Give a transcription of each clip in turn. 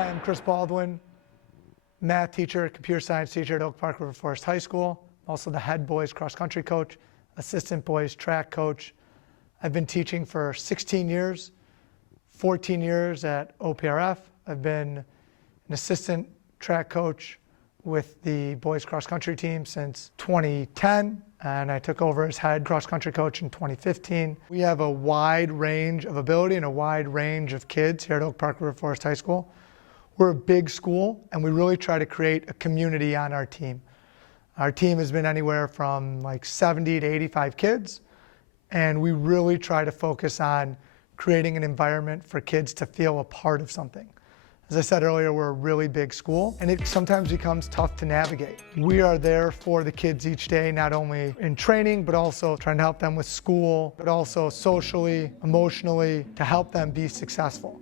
Hi, I'm Chris Baldwin, math teacher, computer science teacher at Oak Park River Forest High School. I'm also the head boys cross country coach, assistant boys track coach. I've been teaching for 16 years, 14 years at OPRF. I've been an assistant track coach with the boys cross country team since 2010, and I took over as head cross country coach in 2015. We have a wide range of ability and a wide range of kids here at Oak Park River Forest High School. We're a big school, and we really try to create a community on our team. Our team has been anywhere from like 70 to 85 kids, and we really try to focus on creating an environment for kids to feel a part of something. As I said earlier, we're a really big school, and it sometimes becomes tough to navigate. We are there for the kids each day, not only in training, but also trying to help them with school, but also socially, emotionally, to help them be successful.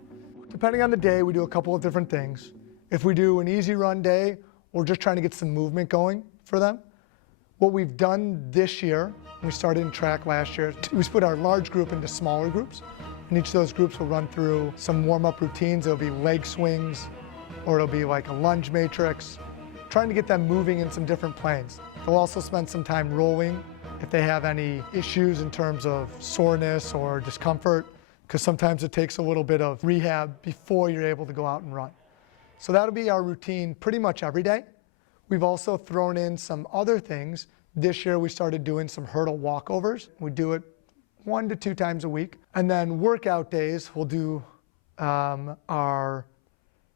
Depending on the day, we do a couple of different things. If we do an easy run day, we're just trying to get some movement going for them. What we've done this year, we started in track last year, we split our large group into smaller groups. And each of those groups will run through some warm-up routines. It'll be leg swings, or it'll be like a lunge matrix, trying to get them moving in some different planes. They'll also spend some time rolling if they have any issues in terms of soreness or discomfort, because sometimes it takes a little bit of rehab before you're able to go out and run. So that'll be our routine pretty much every day. We've also thrown in some other things. This year we started doing some hurdle walkovers. We do it 1 to 2 times a week. And then workout days, we'll do our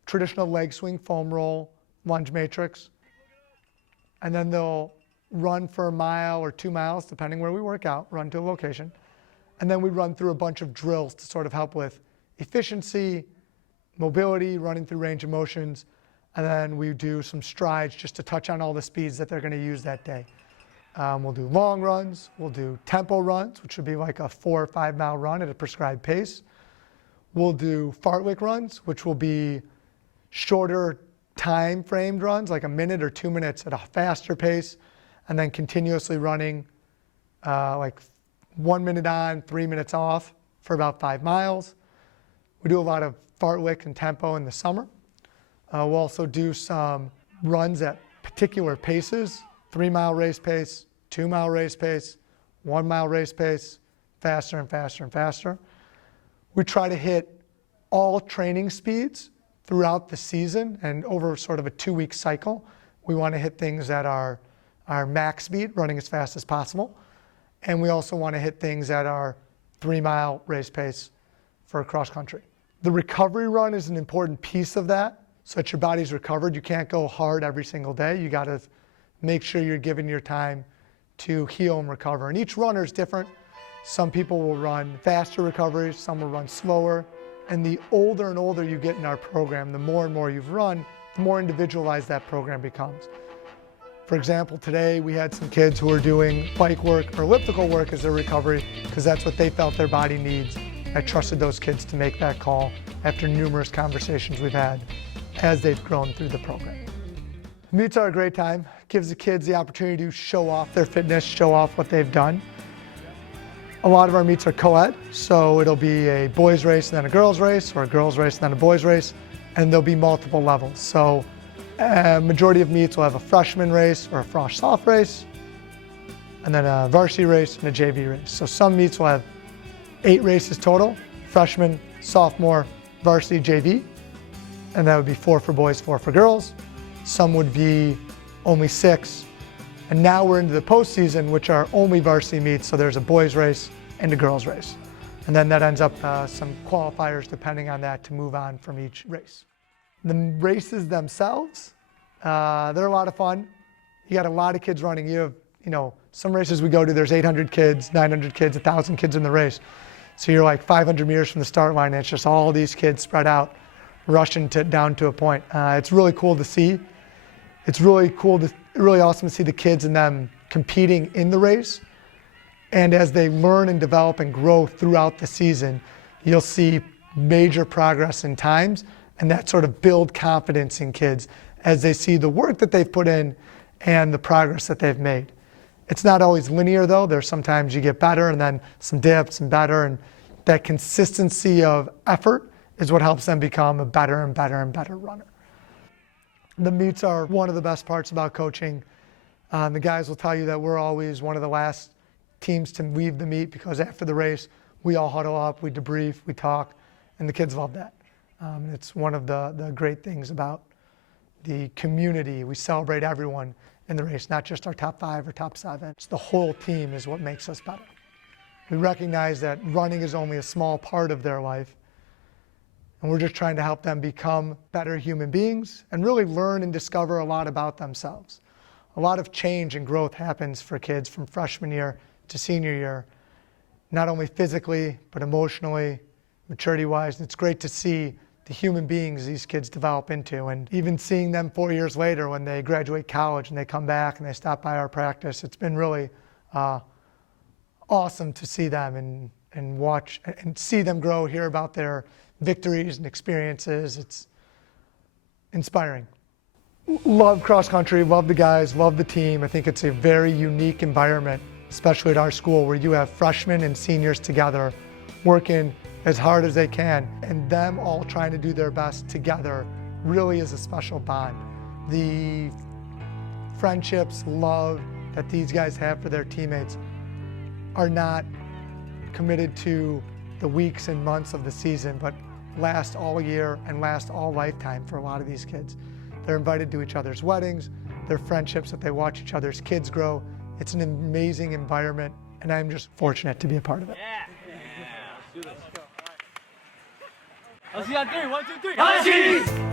traditional leg swing, foam roll, lunge matrix. And then they'll run for a mile or 2 miles, depending where we work out, run to a location. And then we run through a bunch of drills to sort of help with efficiency, mobility, running through range of motions. And then we do some strides just to touch on all the speeds that they're going to use that day. We'll do long runs, we'll do tempo runs, which would be like a 4 or 5 mile run at a prescribed pace. We'll do fartlek runs, which will be shorter time framed runs, like a minute or 2 minutes at a faster pace, and then continuously running like 1 minute on, 3 minutes off for about 5 miles. We do a lot of fartlek and tempo in the summer. We'll also do some runs at particular paces, 3 mile race pace, 2 mile race pace, 1 mile race pace, faster and faster and faster. We try to hit all training speeds throughout the season, and over sort of a 2-week cycle, we want to hit things at our max speed, running as fast as possible. And we also want to hit things at our 3 mile race pace for cross country. The recovery run is an important piece of that, so that your body's recovered. You can't go hard every single day. You got to make sure you're giving your time to heal and recover. And each runner is different. Some people will run faster recoveries, some will run slower. And the older and older you get in our program, the more and more you've run, the more individualized that program becomes. For example, today we had some kids who were doing bike work or elliptical work as their recovery because that's what they felt their body needs. I trusted those kids to make that call after numerous conversations we've had as they've grown through the program. Meets are a great time. Gives the kids the opportunity to show off their fitness, show off what they've done. A lot of our meets are co-ed, so it'll be a boys race and then a girls race, or a girls race and then a boys race, and there'll be multiple levels. So a majority of meets will have a freshman race or a frosh soft race, and then a varsity race and a JV race. So some meets will have 8 races total, freshman, sophomore, varsity, JV, and that would be 4 for boys, 4 for girls. Some would be only 6. And now we're into the postseason, which are only varsity meets, so there's a boys race and a girls race. And then that ends up some qualifiers depending on that to move on from each race. The races themselves, they're a lot of fun. You got a lot of kids running. You have, some races we go to, there's 800 kids, 900 kids, 1,000 kids in the race. So you're like 500 meters from the start line, and it's just all these kids spread out, rushing down to a point. It's really cool to see. It's really awesome to see the kids and them competing in the race. And as they learn and develop and grow throughout the season, you'll see major progress in times, and that sort of build confidence in kids as they see the work that they've put in and the progress that they've made. It's not always linear though. There's sometimes you get better and then some dips and better, and that consistency of effort is what helps them become a better and better and better runner. The meets are one of the best parts about coaching. The guys will tell you that we're always one of the last teams to leave the meet because after the race, we all huddle up, we debrief, we talk, and the kids love that. It's one of the great things about the community. We celebrate everyone in the race, not just our top 5 or top 7. It's the whole team is what makes us better. We recognize that running is only a small part of their life, and we're just trying to help them become better human beings and really learn and discover a lot about themselves. A lot of change and growth happens for kids from freshman year to senior year, not only physically, but emotionally, maturity-wise. And it's great to see the human beings these kids develop into. And even seeing them 4 years later when they graduate college and they come back and they stop by our practice, it's been really awesome to see them and watch and see them grow, hear about their victories and experiences. It's inspiring. Love cross country, love the guys, love the team. I think it's a very unique environment, especially at our school, where you have freshmen and seniors together working as hard as they can, and them all trying to do their best together really is a special bond. The friendships, love that these guys have for their teammates are not committed to the weeks and months of the season, but last all year and last all lifetime for a lot of these kids. They're invited to each other's weddings, their friendships that they watch each other's kids grow. It's an amazing environment, and I'm just fortunate to be a part of it. Let's see on 3. 1, 2, 3.